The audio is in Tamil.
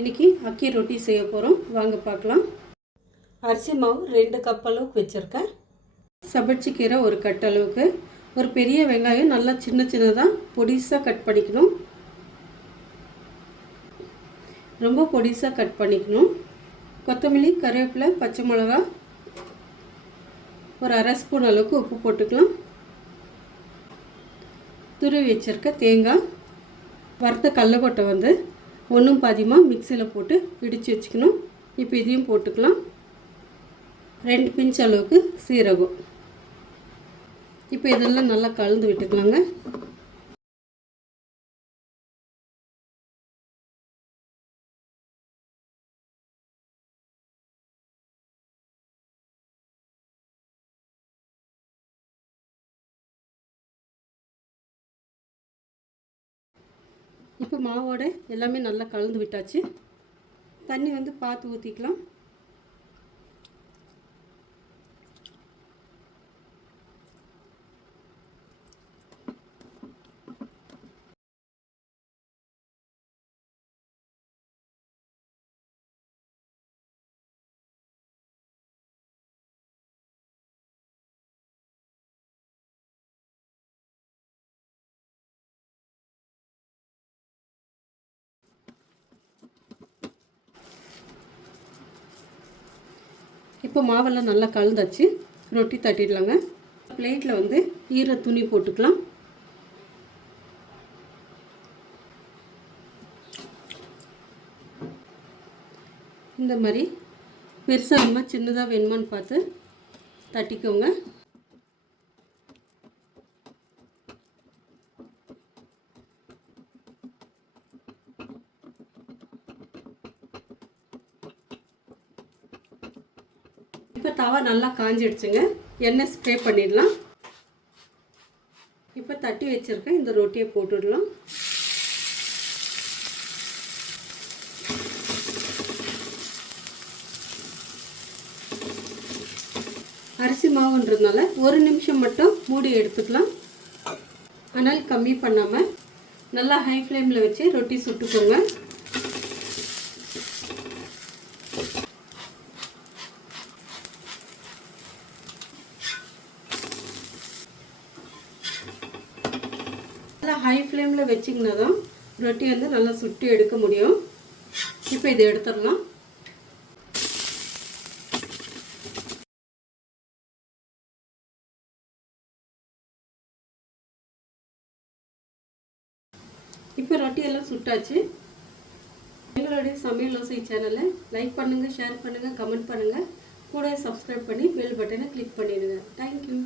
இன்றைக்கி அக்கி ரொட்டி செய்ய போகிறோம், வாங்க பார்க்கலாம். அரிசி மாவு 2 கப் அளவுக்கு வச்சுருக்கேன். சபட்சி கீரை 1 கட் அளவுக்கு, ஒரு பெரிய வெங்காயம் நல்லா சின்னதாக பொடிசாக கட் பண்ணிக்கணும். ரொம்ப பொடிசாக கட் பண்ணிக்கணும். கொத்தமல்லி, கருவேப்பிலை, பச்சை மிளகா, ஒரு அரை ஸ்பூன் அளவுக்கு உப்பு போட்டுக்கலாம். துருவி வச்சுருக்க தேங்காய், வறுத்த கடலக்கொட்டை வந்து 1 பாதியமாக மிக்சியில் போட்டு இடித்து வச்சுக்கணும். இப்போ இதையும் போட்டுக்கலாம். 2 பிஞ்ச் அளவுக்கு சீரகம். இப்போ இதெல்லாம் நல்லா கலந்து விட்டுக்கலாங்க. இப்போ மாவோட எல்லாமே நல்லா கலந்து விட்டாச்சு. தண்ணி வந்து பார்த்து ஊற்றிக்கலாம். இப்போ மாவெல்லாம் நல்லா கலந்தாச்சு. ரொட்டி தட்டிடலாங்க. பிளேட்டில் வந்து ஈர துணி போட்டுக்கலாம். இந்த மாதிரி பெருசாக வேணுமா சின்னதாக வேணுமான்னு பார்த்து தட்டிக்கோங்க. இப்போ தவா நல்லா காஞ்சிடுச்சுங்க. எண்ணெய் ஸ்ப்ரே பண்ணிடலாம். இப்போ தட்டி வச்சுருக்கேன் இந்த ரொட்டியை போட்டுடலாம். அரிசி மாவுன்றதுனால 1 நிமிஷம் மட்டும் மூடி எடுத்துக்கலாம். ஆனால் கம்மி பண்ணாமல் நல்லா ஹை ஃப்ளேமில் வச்சு ரொட்டி சுட்டுக்கோங்க. நல்லா ஹை ஃப்ளேமில் வச்சிங்கன்னா தான் ரொட்டி வந்து நல்லா சுட்டு எடுக்க முடியும். இப்போ இதை எடுத்துடலாம். இப்போ ரொட்டியெல்லாம் சுட்டாச்சு. எங்களுடைய சமையல் ஓசை சேனலை லைக் பண்ணுங்கள், ஷேர் பண்ணுங்கள், கமெண்ட் பண்ணுங்கள், கூட சப்ஸ்கிரைப் பண்ணி பெல் பட்டனை கிளிக் பண்ணிடுங்க. தேங்க்யூ.